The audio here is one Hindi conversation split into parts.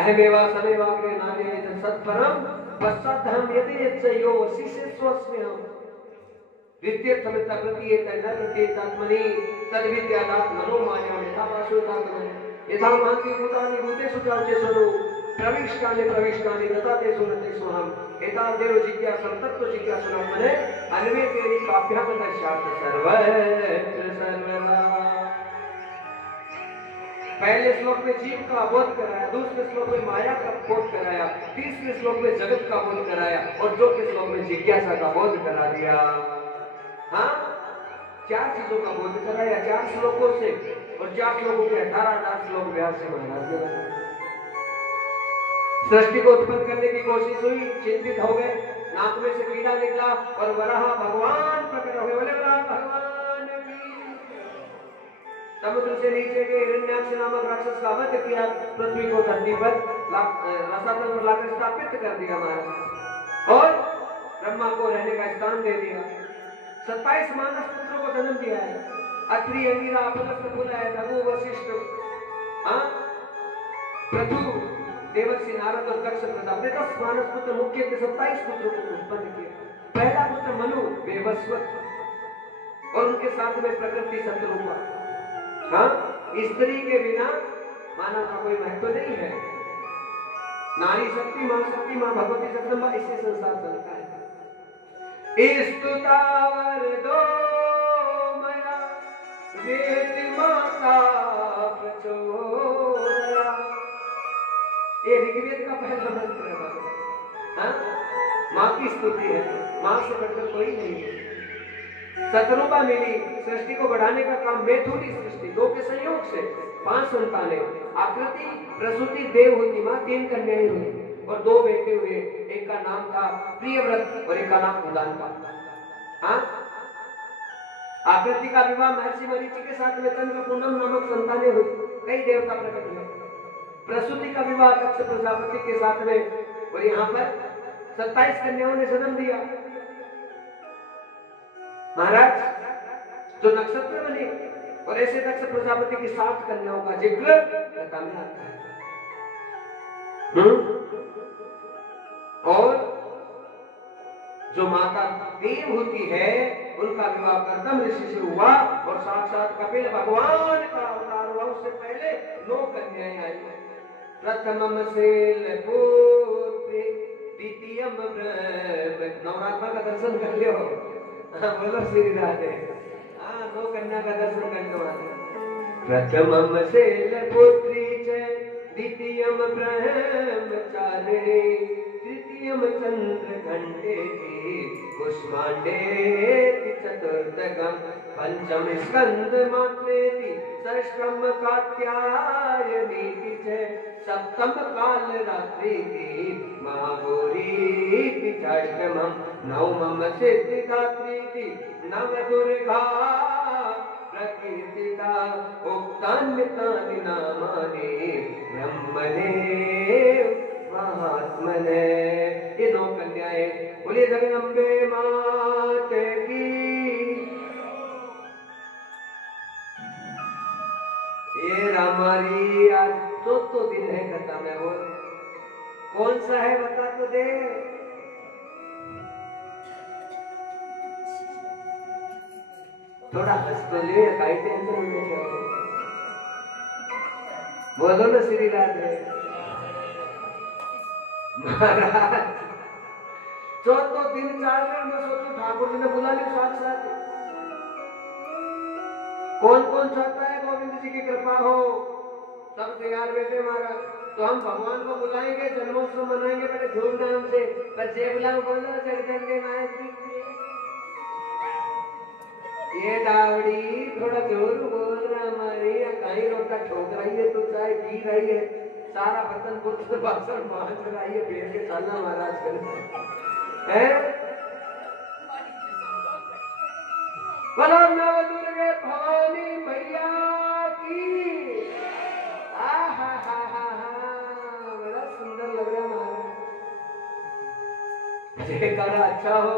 अहमेवा समेवाग्रे नागे सत्परम पश्चात्हम यदि यच्चयो वशिष्यस्वस्म्यहम् द्वितीयर्थमिता प्रतीयेत न प्रतीयेतात्मनि तद्विद्यादात् मनोमाया यथा पाशोतागमन यथा महन्ति भूतानि भूतेषु चार्चेषु प्रविष्टानि तथा तेषु रतेष्वहम् एतावदेव जिज्ञासं तत्त्व जिज्ञासनात्मने अन्वेतेनि काभ्यागतस्यात् सर्वत्र सर्वदा पहले श्लोक में जीव का बोध कराया, दूसरे श्लोक में माया का बोध कराया, तीसरे श्लोक में जगत का बोध कराया और चौथे श्लोक में जिज्ञासा का बोध करा दिया। हाँ, 4 चीजों का बोध कराया 4 श्लोकों से और 4 श्लोकों के 18 श्लोक व्यास जी महाराज ने बनाए। सृष्टि को उत्पन्न करने की कोशिश हुई, चिंतित हो गए, नाक में से कीड़ा निकला और वराह भगवान प्रकट हुए। बोले वराह भगवान की। समुद्र से नीचे के हिरण्याक्ष नामक राक्षस का वध किया, पृथ्वी को धरती पर रसातल पर लाकर स्थापित कर दिया महाराज और ब्रह्मा को रहने का स्थान दे दिया। 27 मानस पुत्रों को जन्म दिया है। अत्रि, अंगिरा, अपलस्थ, पुलह, रघु, वशिष्ठ, पृथु, देवर्षि, नारद और दक्ष प्रजापति 10 मानस पुत्र मुख्य के 27 पुत्रों को उत्पन्न किया। पहला पुत्र मनु बेवस्वत और उनके साथ में प्रकृति शत्रुपा। हाँ, स्त्री के बिना मानव का कोई महत्व नहीं है। नारी शक्ति, मां भगवती जगदम्बा, इससे संसार चलता है। स्तुतावर दो मया वेद माता प्रचोदया, ये ऋग्वेद का पहला मंत्र है। मां की स्तुति है, मां से बढ़कर कोई नहीं है। शत्रुपा मिली, सृष्टि को बढ़ाने का काम मैथुनी सृष्टि, 2 के संयोग से 5 संतानें, आकृति, प्रसूति, देवहूति मां, 3 कन्याएं हुई और 2 बेटे हुए। एक का नाम था प्रियव्रत और एक का नाम उदानपा। हाँ, आकृति का विवाह महर्षि मरीचि के साथ में चंद्र पूनम नामक संतानें हुई, कई देवता प्रकट हुए। प्रसूति का विवाह दक्ष प्रजापति के साथ में और यहाँ पर 27 कन्याओं ने जन्म दिया। महाराज जो नक्षत्र बने और ऐसे दक्ष प्रजापति की 7 कन्याओं का जिक्र कथा में आता है। और जो माता देवहूति है उनका विवाह कर्दम ऋषि से हुआ और साक्षात कपिल भगवान का अवतार हुआ। उससे पहले 9 कन्याएं आई। प्रथमम शैलपुत्री द्वितीयम ब्रह्म। नवरात्रा का दर्शन कर लियो। बोलो श्री राधे। 9 कन्या का दर्शन करने वाले। प्रथमम शैलपुत्री च द्वितीयम ब्रह्मचारिणी तृतीयम चंद्रघंटेति कुष्मांडेति चतुर्थकम पंचम स्कंद मात्रेति षष्ठम कात्यायनीति च सप्तम काल रात्रिति महागौरीति षष्ठमं नवमं सिद्धिदात्रीति नव दुर्गा प्रकीर्तिता उक्तान्यतानि नामानि ब्रह्मणे महात्मने। ये 9 कन्याएं। बोलिए जगदम्बे मात की। ये हमारी आज तो दिन है कथा में। वो कौन सा है बता तो दे। थोड़ा हंस तो ले, काई टेंशन में क्या। बोलो ना श्री राधे। महाराज चौथो दिन चाल रहे, मैं सोचू ठाकुर जी ने बुला ली साक्षात। कौन कौन चाहता है गोविंद जी की कृपा हो। सब तैयार बैठे महाराज। तो हम भगवान को बुलाएंगे, जन्मोत्सव मनाएंगे बड़े धूमधाम से। पर जय बुलाओ बोलो जगदम्बे माँ की। ये दावड़ी थोड़ा जोर बोल रहा हमारी, कहीं रोटा ठोक रही है, तो चाय पी रही है, सारा बर्तन पुत्र बासन मांझ रही है, पेड़ के चलना महाराज कर बोलो नव दुर्गे भवानी मैया की। बड़ा सुंदर लग रहा है महाराज। जयकारा अच्छा हो,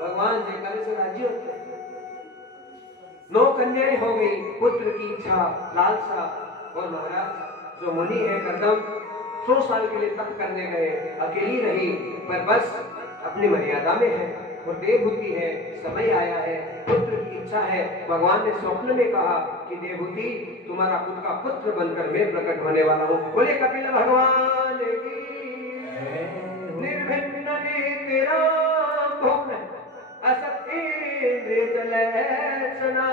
भगवान जयकारे से राजी होते हैं। 9 कन्याएं हो गई, पुत्र की इच्छा, लालसा। और महाराज जो मुनि है कर्दम 100 साल के लिए तप करने गए, अकेली रही, पर बस अपनी मर्यादा में है और देवहूति है, समय आया है, पुत्र की इच्छा है। भगवान ने स्वप्न में कहा कि देवहूति तुम्हारा खुद का पुत्र बनकर मैं प्रकट होने वाला हूँ। बोले कपिल भगवान की। निर्भिन्न तेरा असत इंद्रिय चलना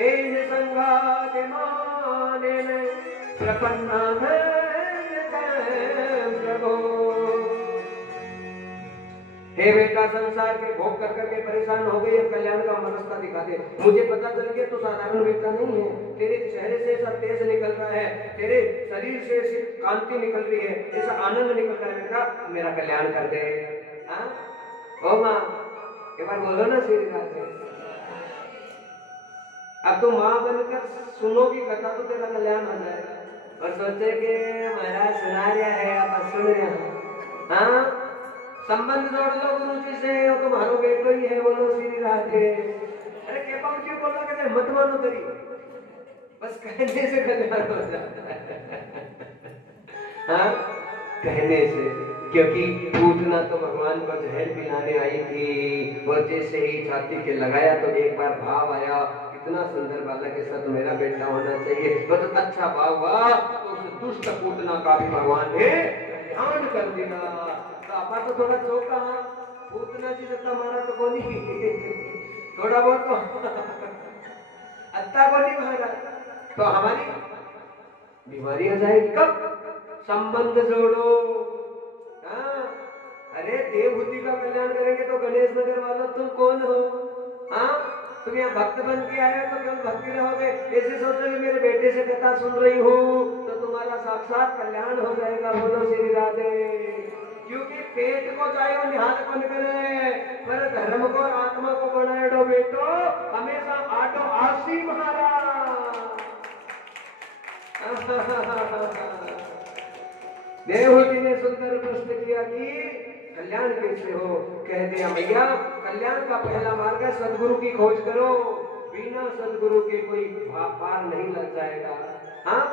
एन संघात प्रपन्ना प्रभो। हे बेटा, संसार के भोग कर करके परेशान हो गई, अब कल्याण का मनस्ता दिखा दे। मुझे पता चल गया तू साधारण बेटा नहीं है, तेरे चेहरे से ऐसा तेज निकल रहा है, तेरे शरीर से ऐसी कांति निकल रही है, ऐसा आनंद निकल रहा है, बेटा मेरा कल्याण कर दे। ओ माँ, एक बार बोलो ना श्री राधे। अब तो माँ बनकर सुनोगी कथा तो तेरा कल्याण हो जाएगा। और सोचे कि महाराज सुना रहा है, आप सुन रहे हो। हाँ, संबंध जोड़ लो गुरु जी से, तुम्हारो बेटो ही है, बोलो श्री राधे। अरे केपा क्यों बोला कहते मत मानो तेरी, बस कहने से कल्याण हो जाता है। हाँ, कहने से, क्योंकि पूतना तो भगवान को जहर पिलाने आई थी, और जैसे ही छाती के लगाया तो एक बार भाव आया, इतना सुंदर बालक के साथ मेरा बेटा होना चाहिए, बस अच्छा भाव हुआ तो उस दुष्ट पूतना का भी भगवान ने कल्याण कर दिया। तो आपा तो थोड़ा चौका, पूतना जी जता मारा तो कोनी, थोड़ा बहुत तो अत्ता को नहीं मारा, तो हमारी बीमारी हो जाएगी। कब? संबंध जोड़ो। हाँ, अरे देवभूति का कल्याण करेंगे तो गणेश नगर वालों तुम कौन हो? हाँ, तुम यहाँ भक्त बन के आए हो तो केवल भक्ति रहोगे, ऐसे सोचो कि मेरे बेटे से कथा सुन रही हूँ तो तुम्हारा साक्षात कल्याण हो जाएगा। बोलो श्री राधे। क्योंकि पेट को चाहे निहाल कौन करे, पर धर्म को आत्मा को बनाए दो बेटो, हमेशा आटो आसी महाराज। देवहूति ने सुंदर प्रश्न किया कि कल्याण कैसे हो? कह दिया मैया, कल्याण का पहला मार्ग है सदगुरु की खोज करो, बिना सदगुरु के कोई पार नहीं लग जाएगा। हाँ,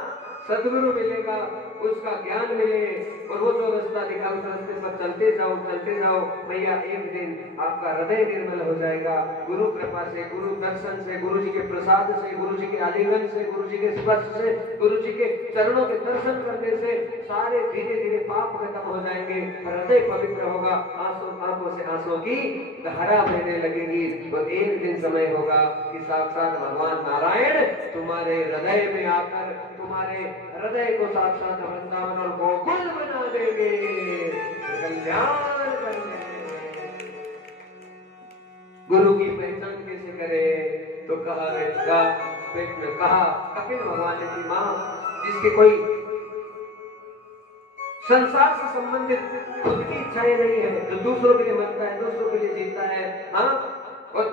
सदगुरु मिलेगा, उसका ज्ञान मिले, और वो जो रास्ता दिखा उस रास्ते पर चलते जाओ मैया, एक दिन आपका हृदय निर्मल हो जाएगा। गुरु कृपा से, गुरु दर्शन से, गुरु जी के प्रसाद से, गुरु जी के आलिंगन से, गुरु जी के स्पर्श से, गुरु जी के चरणों के दर्शन करने से सारे धीरे धीरे पाप खत्म हो जाएंगे, हृदय पवित्र होगा, आंखों से आंसू की धारा बहने लगेगी। तो एक दिन समय होगा कि साक्षात भगवान नारायण तुम्हारे हृदय में आकर तुम्हारे हृदय को साक्षात वृंदावन और गोकुल बना देंगे, कल्याण करेंगे। गुरु की पहचान कैसे करे? तो कहा बेटा, पेट में कहा कपिल भगवान की माँ, जिसके कोई संसार से संबंधित खुद की इच्छाएं नहीं है, जो दूसरों के लिए मरता है, दूसरों के लिए जीता है, हाँ, और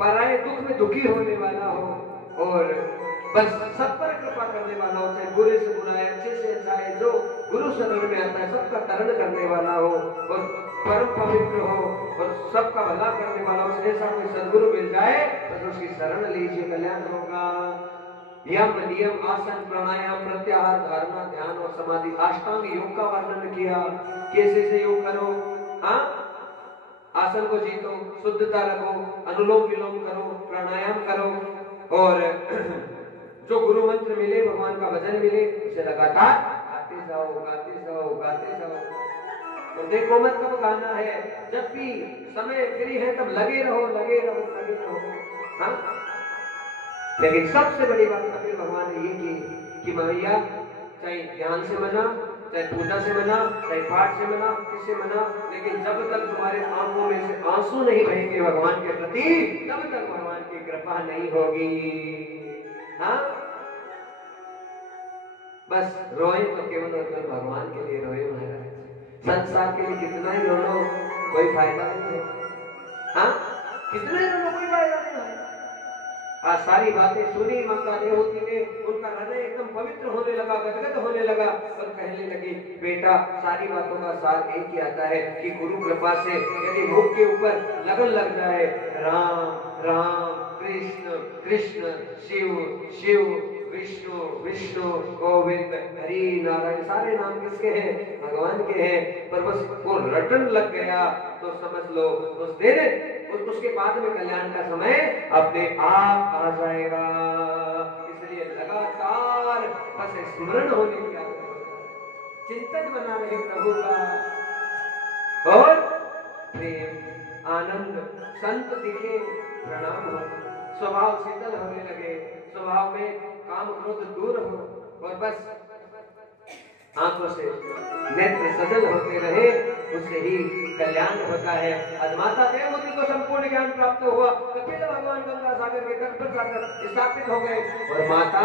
पराये दुख में दुखी होने वाला हो, और बस सब पर कृपा करने वाला हो, चाहे बुरे से बुरा है, अच्छे से अच्छा है, जो गुरु शरण में आता है सबका तरण करने वाला हो, और परम पवित्र हो, और सबका भला करने वाला हो, ऐसा कोई सदगुरु मिल जाए बस उसकी शरण लीजिए, कल्याण होगा। यम, नियम, आसन, प्राणायाम, प्रत्याहार, धारणा, ध्यान और समाधि, अष्टांग योग का वर्णन किया। कैसे से योग करो? हाँ, आसन को जीतो, शुद्धता रखो, अनुलोम विलोम करो, प्राणायाम करो, और जो गुरु मंत्र मिले, भगवान का भजन मिले, उसे लगातार गाते जाओ, गाते जाओ, गाते जाओ। और देखो मत कब गाना है, जब भी समय फ्री है तब लगे रहो, लगे रहो, लगे रहो। हाँ, लेकिन सबसे बड़ी बात कपिल भगवान ने ये की कि भैया, चाहे ध्यान से मना, चाहे पूजा से मना, चाहे पाठ से मना, किससे मना, लेकिन जब तक तुम्हारे आंखों में से आंसू नहीं बहेंगे भगवान के प्रति, तब तक भगवान की कृपा नहीं होगी। हाँ, बस रोए तो केवल और केवल भगवान के लिए रोए महाराज, संसार के लिए कितना ही रो लो कोई फायदा नहीं है। हाँ, कितना ही रो लो कोई फायदा नहीं है। सारी बातें सुनी माता देवहूति ने, उनका हृदय एकदम पवित्र होने लगा, गदगद होने लगा, और कहने लगी बेटा, सारी बातों का सार एक ही आता है कि गुरु कृपा से यदि मुख के ऊपर लगन लग जाए, राम राम, कृष्ण कृष्ण, शिव शिव, विष्णु विष्णु, गोविंद, हरि, नारायण, सारे नाम किसके हैं? भगवान के हैं। पर बस वो रटन लग गया तो समझ लो उस दिन उसके बाद में कल्याण का समय अपने आप आ जाएगा। इसलिए लगातार बस स्मरण होने की आवश्यकता, चिंतन बना रहे प्रभु का, और प्रेम आनंद, संत दिखे प्रणाम हो, स्वभाव शीतल होने लगे, स्वभाव में काम क्रोध दूर हो और बस आंखों से नेत्र सजल होते रहे, उससे ही कल्याण होता है। आज माता देवहूति को संपूर्ण ज्ञान प्राप्त हुआ, कपिल भगवान गंगा सागर के तट पर जाकर स्थापित हो गए और माता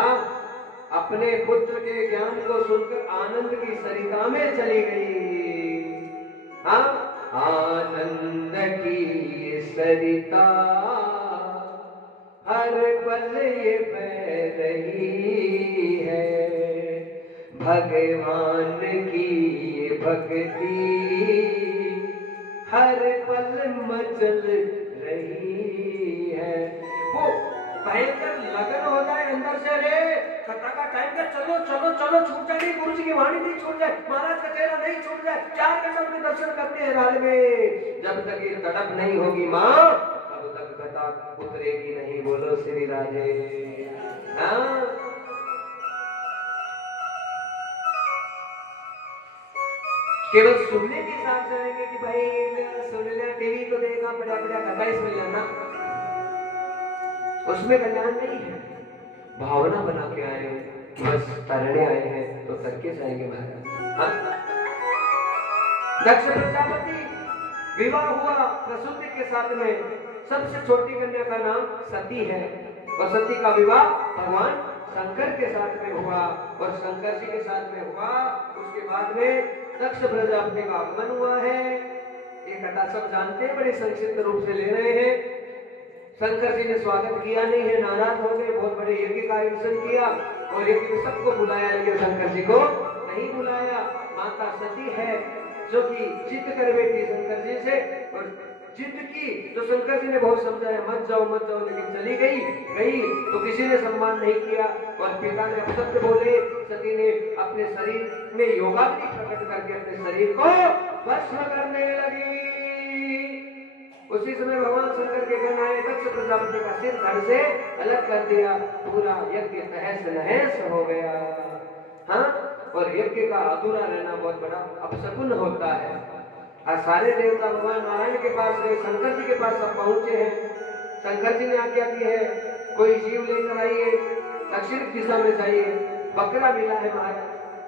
अपने पुत्र के ज्ञान को सुनकर आनंद की सरिता में चली गई। हाँ, आनंद की सरिता हर पल ये बह रही है, भगवान की भक्ति हर पल मचल रही है। वो भयंकर लगन हो जाए अंदर से, रे कथा का टाइम का चलो चलो चलो, छूट जाए गुरु जी की वाणी नहीं छूट जाए, महाराज का चेहरा नहीं छूट जाए, 4 कसम के दर्शन करते हैं रात में। जब तक ये तड़प नहीं होगी माँ, तब तक कथा उतरेगी नहीं। बोलो श्री राधे। हाँ, केवल सुनने के हिसाब से रहेंगे कि भाई सुन लिया, टीवी तो देखा, बढ़िया बढ़िया कथा ही सुन लिया ना, उसमें कल्याण नहीं है। भावना बना के आए हैं, बस तरने आए हैं तो करके जाएंगे महाराज। दक्ष प्रजापति विवाह हुआ प्रसूति के साथ में, सबसे छोटी कन्या का नाम सती है और सती का विवाह भगवान शंकर के साथ में हुआ और शंकर जी के साथ में हुआ। उसके बाद में दक्ष प्रजापति का आगमन हुआ है। ये कथा सब जानते हैं, बड़े संक्षिप्त रूप से ले रहे हैं। शंकर जी ने स्वागत किया नहीं है, नाराज हो गए, बहुत बड़े यज्ञ का आयोजन किया और यज्ञ में सबको बुलाया, लेकिन शंकर जी को नहीं बुलाया। माता सती है जो कि जिद कर बैठी शंकर जी से और जिद की तो शंकर जी ने बहुत समझाया, मत जाओ मत जाओ, लेकिन चली गई तो किसी ने सम्मान नहीं किया और पिता ने अपशब्द बोले। सती ने अपने शरीर में योगाग्नि प्रकट करके अपने शरीर को भस्म करने लगी। उसी समय भगवान शंकर के गण आए, दक्ष प्रजापति का सिर धड़ से अलग कर दिया, पूरा यज्ञ तहस नहस हो गया। हाँ, और यज्ञ का अधूरा रहना बहुत बड़ा अपशकुन होता है। आज सारे देवता भगवान नारायण के पास गए, शंकर जी के पास सब पहुंचे हैं। शंकर जी ने आज्ञा दी है, कोई जीव लेकर आइए, दक्षिण दिशा में जाइए। बकरा मिला है महाराज,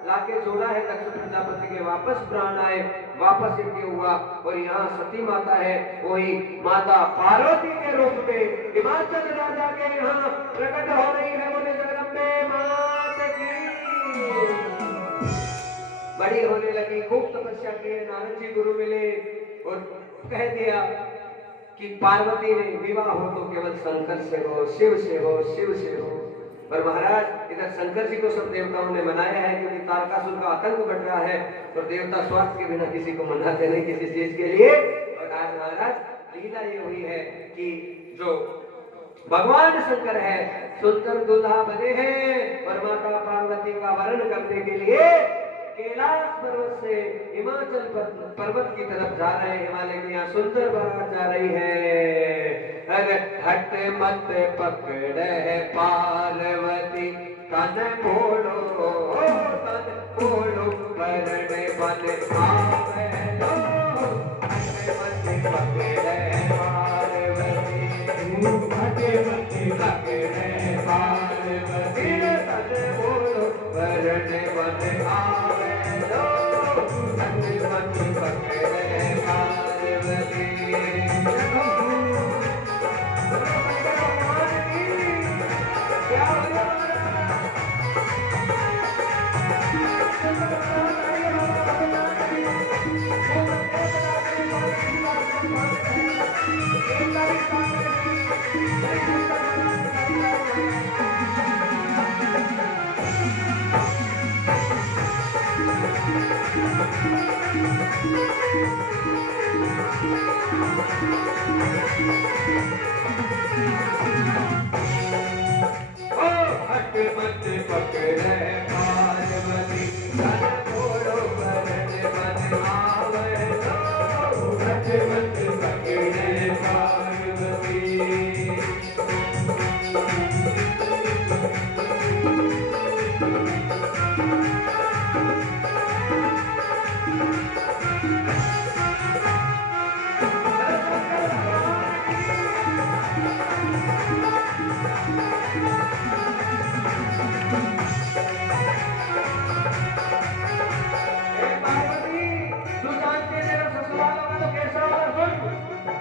लाके जोड़ा है दक्ष प्रजापति के, वापस प्राण आए, वापस यज्ञ हुआ और यहाँ सती माता है, वही माता पार्वती के रूप में हिमाचल राजा के यहाँ प्रकट हो रही है। बोले जगदम्बे माता की। बड़ी होने लगी, खूब तपस्या की है, नारद जी गुरु मिले और कह दिया कि पार्वती ने विवाह हो तो केवल शंकर से हो, शिव से हो, शिव से हो। पर महाराज इधर शंकर जी को सब देवताओं ने मनाया है, क्योंकि तारकासुर का आतंक बढ़ रहा है और देवता स्वार्थ के बिना किसी को मनाते नहीं किसी चीज के लिए। और आज महाराज लीला ये हुई है कि जो भगवान शंकर है सुंदर दूल्हा बने हैं और माता पार्वती का वरण करने के लिए कैलाश पर्वत से हिमाचल पर्वत की तरफ जा रहे हैं। हिमालय की यहाँ सुंदर बारात जा रही है। अरे हट मत पकड़े पार्वती, तन बोलो करने बन आवे लो। हट मत पकड़े पार्वती, हट मत पकड़े पार्वती, तन बोलो करने बन आवे लो। हट मत पकड़े पार्वती।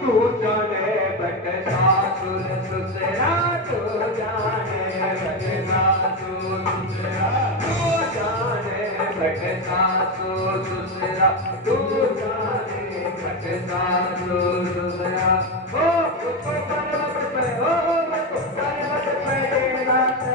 तू जाने बट सासुर ससुरा तू जाने बट सासुर ससुरा तू जाने बट सासु ससुरा तू जाने बट सासु ससुरा ओ उसको पर्वत पे ओ उसको पर्वत पे रात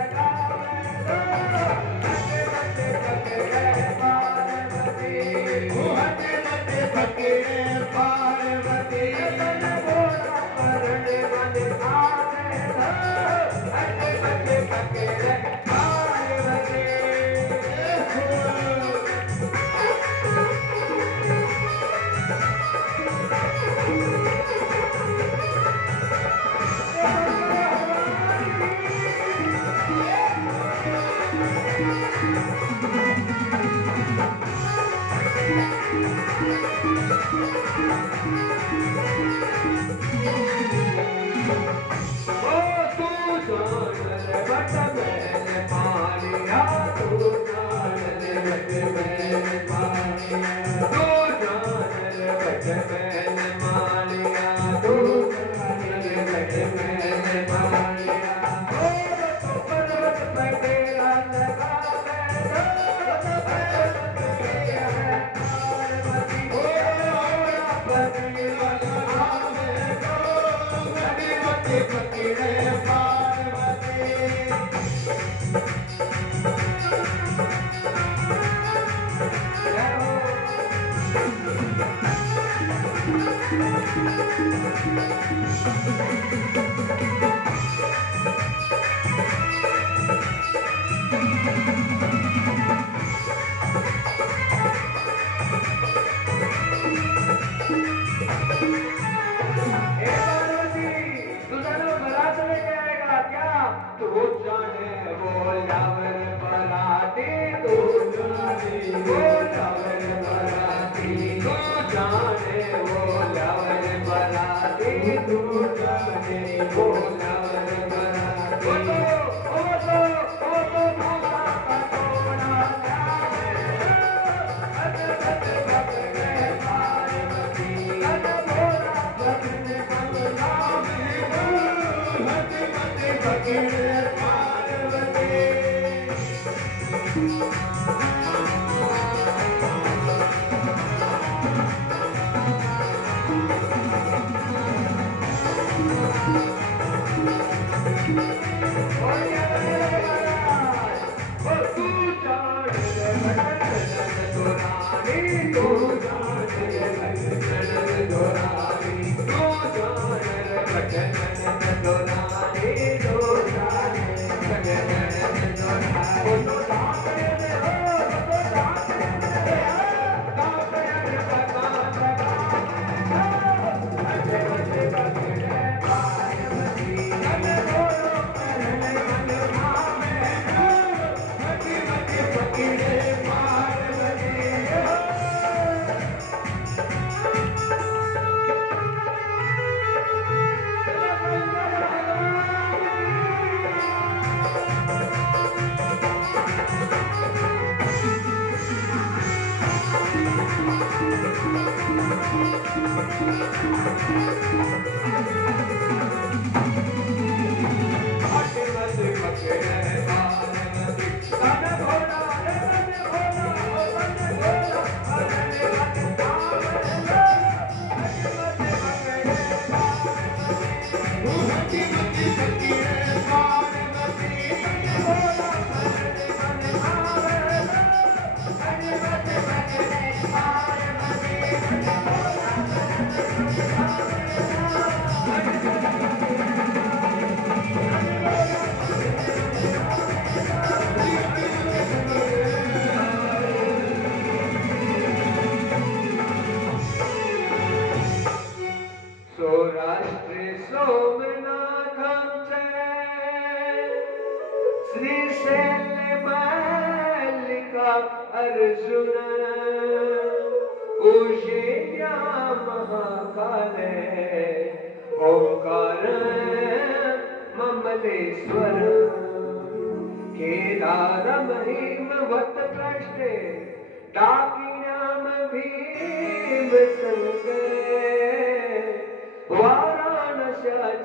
का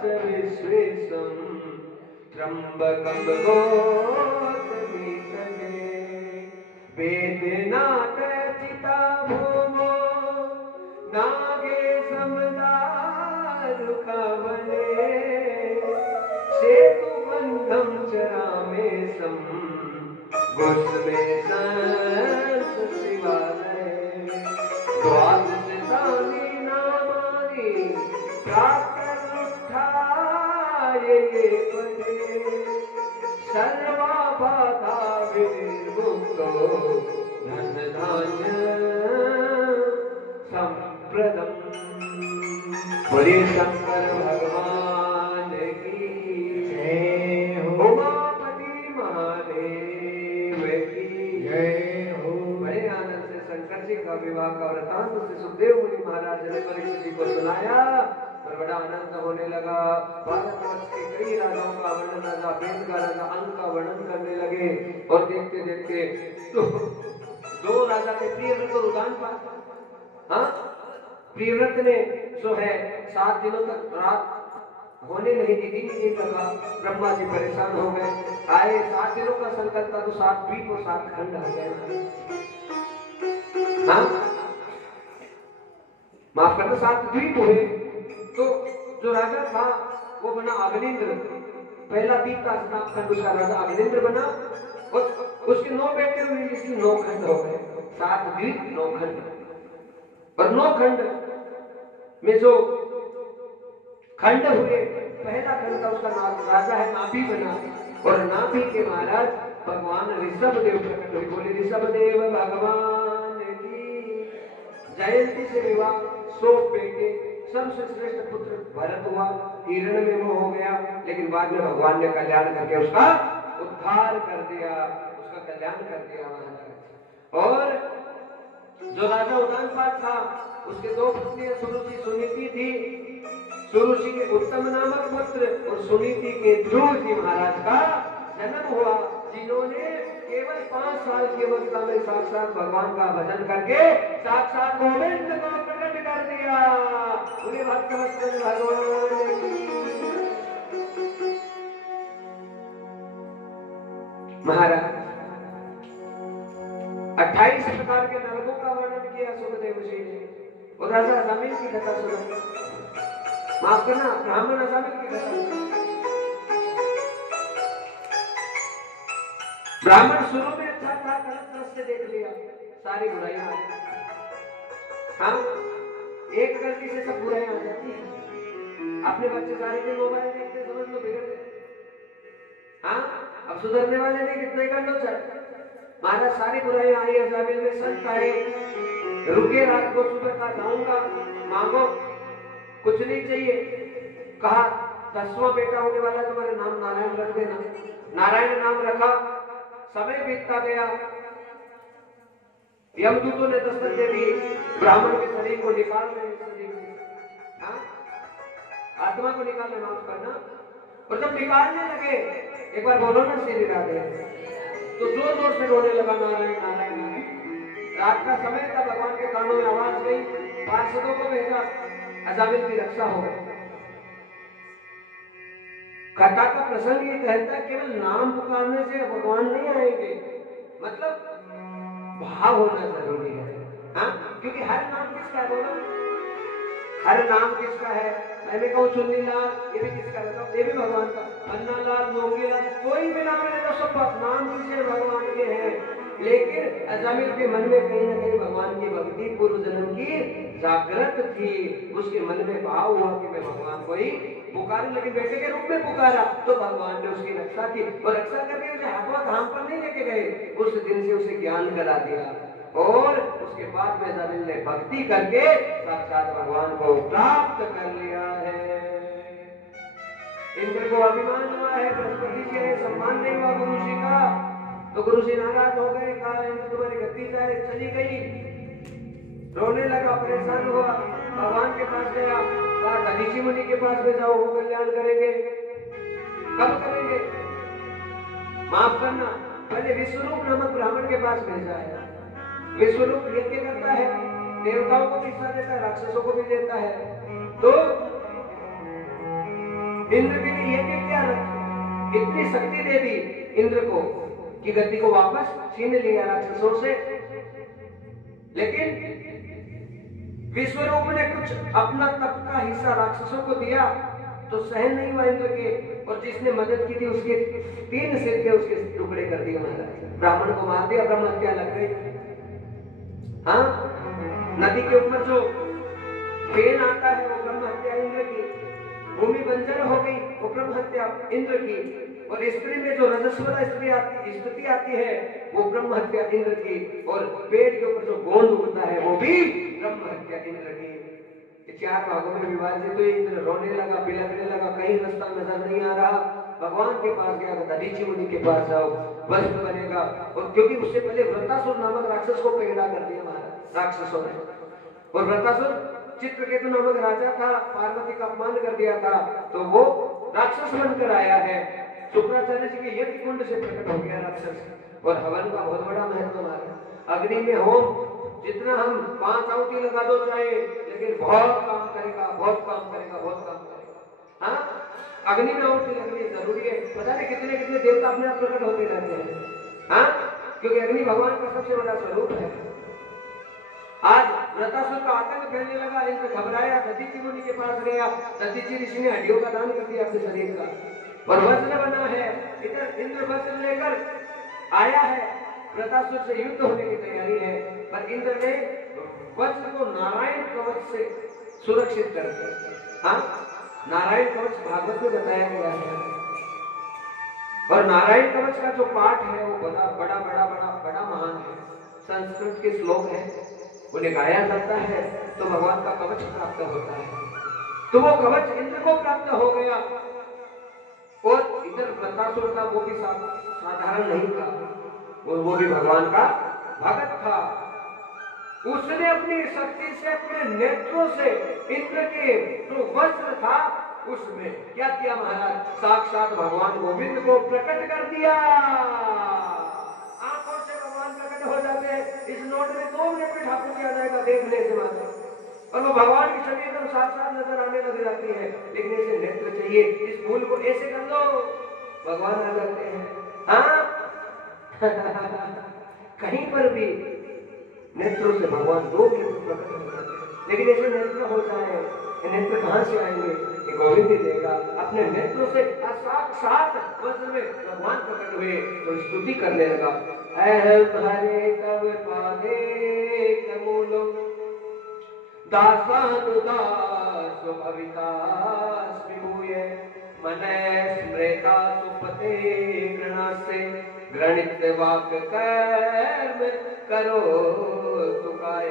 विश्वेशं त्र्यंबकं गौतमी तनये वेदनाथ चिता भूमो नागे समदारुकवने सेतु बंधं चरामेशं गोस्मेशं शिवालये द्वादशानि नामानि प्रातरुत्थाय पदे सर्वा बाधा विनिर्मुक्तो धनधान्य संप्रदम्। बोलिए शंकर भगवान की जय हो। उमापति महादेव की जय हो। बड़े आनंद से शंकर जी का विवाह का वृतांत से सुखदेव मुनि महाराज ने परीक्षित जी को सुनाया और बड़ा आनंद होने लगा। भारतवर्ष के कई राजाओं का वर्णन राजा वेद का राजा अंक का वर्णन करने लगे और देखते देखते तो दो राजा के प्रियव्रत को रुदान पाया। हाँ, प्रियव्रत ने जो है 7 दिनों तक रात होने नहीं दी, दिन ही लगा। ब्रह्मा जी परेशान हो गए। आए 7 दिनों का संकल्प था तो 7 द्वीप और 7 खंड हो गए। हाँ, माफ करना 7 द्वीप हुए। तो जो राजा था वो बना अग्निंद्र। पहला द्वीप का खंड उसका राजा अग्निंद्र बना और उसके 9 बेटे हुए जिसके 9 खंड हो गए। 7 द्वीप 9 खंड और 9 खंड में जो खंड हुए, पहला खंड था उसका राजा है नाभि बना और नाभि के महाराज भगवान ऋषभ देव प्रकट हुए। बोले ऋषभ देव भगवान की जयंती से विवाह 100 बेटे सबसे श्रेष्ठ पुत्र भरत हुआ। हिरण में वो हो गया लेकिन बाद में भगवान ने कल्याण करके उसका उद्धार कर दिया, उसका कल्याण कर दिया महाराज। और जो राजा उदयनपाद था उसके 2 पत्नियां सुरुचि सुनीति थी। सुरुचि के उत्तम नामक पुत्र और सुनीति के ध्रुव जी महाराज का जन्म हुआ, जिन्होंने केवल 5 साल की अवस्था में साक्षात भगवान का भजन करके साक्षात गोविंद को प्रकट कर दिया। उन्हें भक्तवत्सल भगवान महाराज 28 प्रकार के नरकों का वर्णन किया सुखदेव जी ने। और राजा अजामिल की कथा सुना, माफ करना ब्राह्मण अजामिल की कथा। ब्राह्मण शुरू में अच्छा था, गलत दृष्टि देख लिया, सारी बुराइयां आ गई। हाँ, एक गलती से सब बुराइयां आ जाती है। अपने बच्चे सारे दिन मोबाइल देखते समझ लो बिगड़ गए। हाँ, अब सुधरने वाले नहीं, कितने कर लो चाहे। महाराज सारी बुराइयां आई अजामिल में। संत आए, रुके रात को, सुबह का जाऊंगा, मांगो, कुछ नहीं चाहिए। कहा 10वां बेटा होने वाला, तुम्हारे नाम नारायण रख देना। नारायण नाम रखा। समय बीतता गया, यमदूतों ने दस्तक दे दी, ब्राह्मण के शरीर को निकाल रहे, शरीर आत्मा को निकालने, माफ करना। और जब निकालने लगे, एक बार बोलो ना श्री राधे, तो जोर जोर से रोने लगा नारायण नारायण नारायण। रात का समय था, भगवान के कानों में आवाज गई, पार्षदों को भेजा, अजामिल की रक्षा हो गई। कथा का प्रसंग ये कहता है केवल नाम पुकारने से भगवान नहीं आएंगे, मतलब भाव होना जरूरी है। हाँ, क्योंकि हर नाम किसका है बोलो, हर नाम किसका है। मैंने कहूँ चुन्नी लाल, ये भी किसका है, ये भी भगवान का। अन्ना लाल, मोंगी लाल, कोई भी नाम ले लो, सब नाम किसी भगवान के हैं। लेकिन अजामिल के मन में कहीं ना कहीं भगवान की भक्ति पूर्व जन्म की जागृत थी। उसके मन में भाव हुआ कि मैं भगवान को ही पुकारूं, लेकिन बेटे के रूप में पुकारा तो भगवान ने उसकी रक्षा की। और रक्षा करके उसे हाथों धाम पर नहीं लेके गए, उस दिन से उसे ज्ञान करा दिया। और उसके बाद में अजामिल ने भक्ति करके साक्षात भगवान को प्राप्त कर लिया है। इंद्र को अभिमान हुआ है, बृहस्पति जी ने सम्मान नहीं हुआ गुरु जी का, तो गुरु जी नाराज हो गए, कहा इंद्र तुम्हारी गति जाए, चली गई। रोने लगा, परेशान हुआ, भगवान के पास गया, कहा धनीची मुनि के पास में जाओ, वो कल्याण करेंगे। कब करेंगे, माफ करना, पहले विश्वरूप नामक ब्राह्मण के पास भेजा है। विश्वरूप यज्ञ करता है, देवताओं को भी हिस्सा देता है, राक्षसों को भी देता है। तो इंद्र के लिए ये क्या इतनी शक्ति दे दी इंद्र को कि गद्दी को वापस छीन लिया राक्षसों से। लेकिन विश्वरूप ने कुछ अपना तप का हिस्सा राक्षसों को दिया तो सहन नहीं हुआ इंद्र के, और जिसने मदद की थी उसके 3 सिर के उसके टुकड़े कर दिए महाराज। ब्राह्मण को मार दिया, ब्रह्म हत्या लग गई। हाँ, नदी के ऊपर जो पेन आता है वो ब्रह्म हत्या इंद्र की, भूमि बंजर हो गई वो ब्रह्म हत्या इंद्र की, और स्त्री में जो रजस्वला स्थिति आती है वो ब्रह्म हत्या इंद्र की, और पेड़ के ऊपर जो गोंद उगता है वो भी ब्रह्म हत्या इंद्र की। 4 भागों में विभाजित तो इंद्र रोने लगा, बिलखने लगा, कहीं रास्ता नजर नहीं आ रहा। भगवान के पास गया, दधीचि मुनि के पास जाओ, वस्त्र बनेगा। और क्योंकि उससे पहले वृत्तासुर नामक राक्षस को पैदा कर दिया महाराज राक्षसों ने, और वृत्तासुर चित्रकेतु नामक राजा था, पार्वती का अपमान कर दिया था, तो वो राक्षस बनकर आया है। शुक्राचार्य जी के यज्ञ कुंड से प्रकट हो गया राक्षस। और हवन का बहुत बड़ा महत्व हमारा अग्नि में होम, जितना हम 5 आहुति लगा दो चाहे, लेकिन बहुत काम करेगा, बहुत काम करेगा, बहुत काम करेगा। हाँ, अग्नि में आहुति लगनी जरूरी है। पता नहीं कितने कितने देवता अपने आप प्रकट होते रहते हैं। हाँ, क्योंकि अग्नि भगवान का सबसे बड़ा स्वरूप है। आज वृत्तासुर का आतंक फैलने लगा, इनसे घबराया, दधीचि मुनि के पास गया। दधीचि ऋषि ने हड्डियों का दान कर दिया अपने शरीर का, और वज्र बना है। इधर इंद्र वज्र लेकर आया है, वृत्तासुर से युद्ध होने की तैयारी है, पर इंद्र ने वज्र को नारायण कवच से सुरक्षित कर दिया। हाँ, नारायण कवच भागवत में बताया गया है, और नारायण कवच का जो पाठ है वो बड़ा महान है। संस्कृत के श्लोक है, उन्हें गाया जाता है तो भगवान का कवच प्राप्त होता है। तो वो कवच इंद्र को प्राप्त हो गया, और इधर वृत्तासुर का वो भी साधारण नहीं था, और वो भी भगवान का भगत था। उसने अपनी शक्ति से, अपने नेत्रों से इंद्र के जो वज्र था उसमें क्या किया महाराज, साक्षात भगवान गोविंद को प्रकट कर दिया। आंखों से भगवान प्रकट हो जाते हैं। इस नोट में 2 मिनट में ठाकुर किया जाएगा देखने से मात्र, और वो भगवान की छवि एकदम साफ नजर आने लग जाती है। लेकिन ऐसे नेत्र चाहिए, इस फूल को ऐसे कर दो, भगवान आ जाते हैं। हाँ कहीं पर भी नेत्रों से भगवान 2 मिनट में प्रकट हो जाते हैं। लेकिन ऐसे नेत्र हो जाए, नेत्र कहां से आएंगे, गोविंद ही देगा। अपने नेत्रों से साक्षात वज्र में भगवान प्रकट हुए तो स्तुति करने लगा। हरे तव पादे कमूलो दासानुदास भवितास्मि भूये मने स्मृता सुपते गृणसे गृणित वाक कर्म करो तुकाय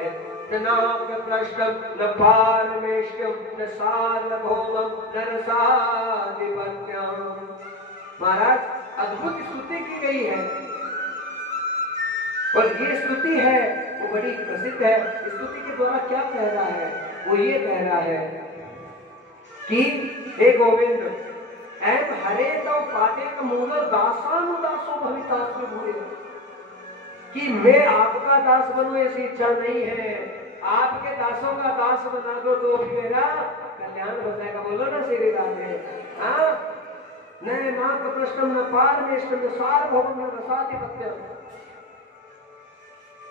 नाक पृष्ठम न पारमेष्यम न सार्वभौमम न रसाधिपत्यम। महाराज अद्भुत स्तुति की गई है, और ये स्तुति है वो बड़ी प्रसिद्ध है। स्तुति के द्वारा क्या कह रहा है, वो ये कह रहा है कि हे गोविंद, एम हरे तव पादे का मूलो दासानुदासो भवितास्मि भूये, कि मैं आपका दास बनूं ऐसी इच्छा नहीं है, आपके दासों का दास बना दो तो मेरा कल्याण हो जाएगा। बोलो ना श्री राधे। हाँ, न नाक प्रश्नम न पारमेष्टम न सार्वभौमम न रसाधिपत्यम।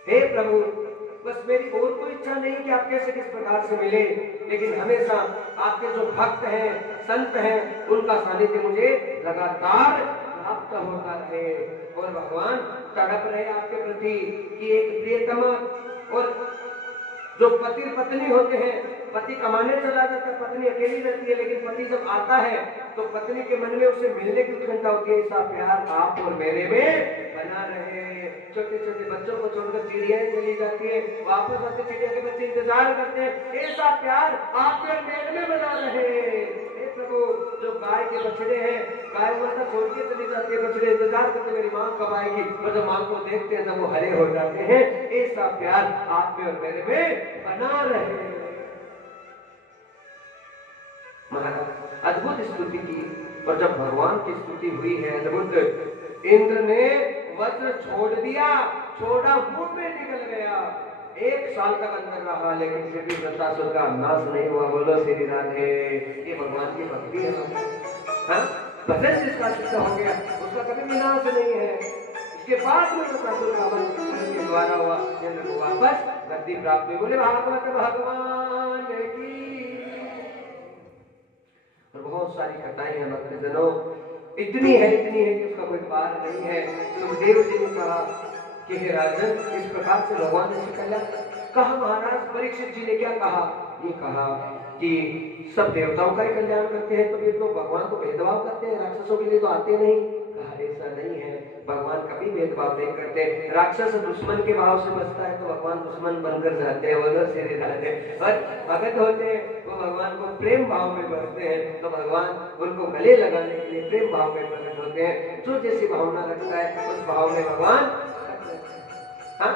हे प्रभु, बस मेरी और कोई इच्छा नहीं कि आप कैसे किस प्रकार से मिले, लेकिन हमेशा आपके जो भक्त हैं, संत हैं, उनका सानिध्य मुझे लगातार प्राप्त होता रहे। और भगवान तड़प रहे आपके प्रति कि एक प्रियतमा, और जो पति पत्नी होते हैं, पति कमाने चला जाता है, पत्नी अकेली रहती है, लेकिन पति जब आता है तो पत्नी के मन में उससे मिलने की उत्कंठा होती है। ऐसा प्यार आप और मेरे में बना रहे। छोटे छोटे बच्चों को छोड़कर चिड़ियाएं चली जाती है, वापस आते चिड़िया के बच्चे इंतजार करते हैं, ऐसा प्यार आप और मेरे में बना रहे। प्रभु, जो गाय के बछड़े हैं, गाय माता छोड़ के चली जाती है, बछड़े इंतजार करते मेरी माँ कब आएगी, और जब माँ को देखते हैं तब वो हरे हो जाते हैं। ऐसा प्यार आप में और मेरे में बना रहे। महाराज अद्भुत स्तुति की, और जब भगवान की स्तुति हुई है अद्भुत, इंद्र ने वज्र छोड़ दिया, छोड़ा मुंह में निकल गया। 1 साल तक अंदर रहा, लेकिन फिर भी वृत्तासुर का नाश नहीं हुआ। बोलो श्री राधे। ये भगवान की भक्ति है। हाँ, भजन जिसका सिद्ध हो गया उसका कभी विनाश नहीं है। इसके बाद में नरकासुर का वध के द्वारा हुआ, इंद्र को वापस गद्दी प्राप्त हुई। बोले भागवत भगवान की। और बहुत सारी कथाएं हैं भक्तजनों, इतनी है कि उसका कोई पार नहीं है। सुखदेव जी ने कहा कि हे राजन, इस प्रकार से भगवान ने सिखाया। कहा महाराज परीक्षित जी ने क्या कहा? ये कहा कि सब देवताओं का ही कल्याण करते हैं, तो ये तो भगवान को भेदभाव करते हैं, राक्षसों के लिए तो आते नहीं। कहा ऐसा नहीं है, भगवान कभी भेदभाव नहीं करते। राक्षस दुश्मन के भाव से बचता है तो भगवान दुश्मन बनकर जाते हैं, वजह से जाते हैं। और भगत होते हैं वो भगवान को प्रेम भाव में बचते हैं तो भगवान उनको गले लगाने के लिए प्रेम भाव में प्रकट होते हैं। जो जैसी भावना रखता है उस भाव में भगवान। हाँ,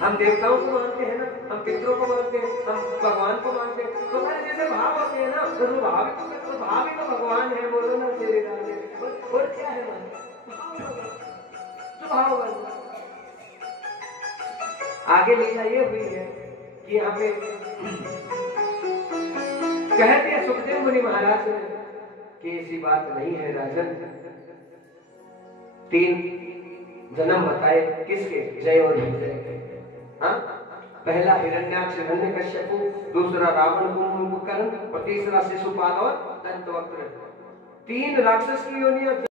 हम देवताओं को मानते हैं ना, हम पितरों को मानते हैं, हम भगवान को मानते हैं, तो हमारे जैसे भाव होते हैं ना, तो भाव ही तो भगवान है। बोलो ना श्री राधे। और क्या है जो भाव बन। आगे लीला ये हुई है कि यहाँ पे कहते हैं सुखदेव मुनि महाराज कि ऐसी बात नहीं है राजन। 3 जन्म बताए किसके? जय और विजय के। हाँ, पहला हिरण्याक्ष हिरण्यकश्यपु, दूसरा रावण कुंभकर्ण और तीसरा शिशुपाल और दंतवक्त्र। 3 राक्षस की योनियां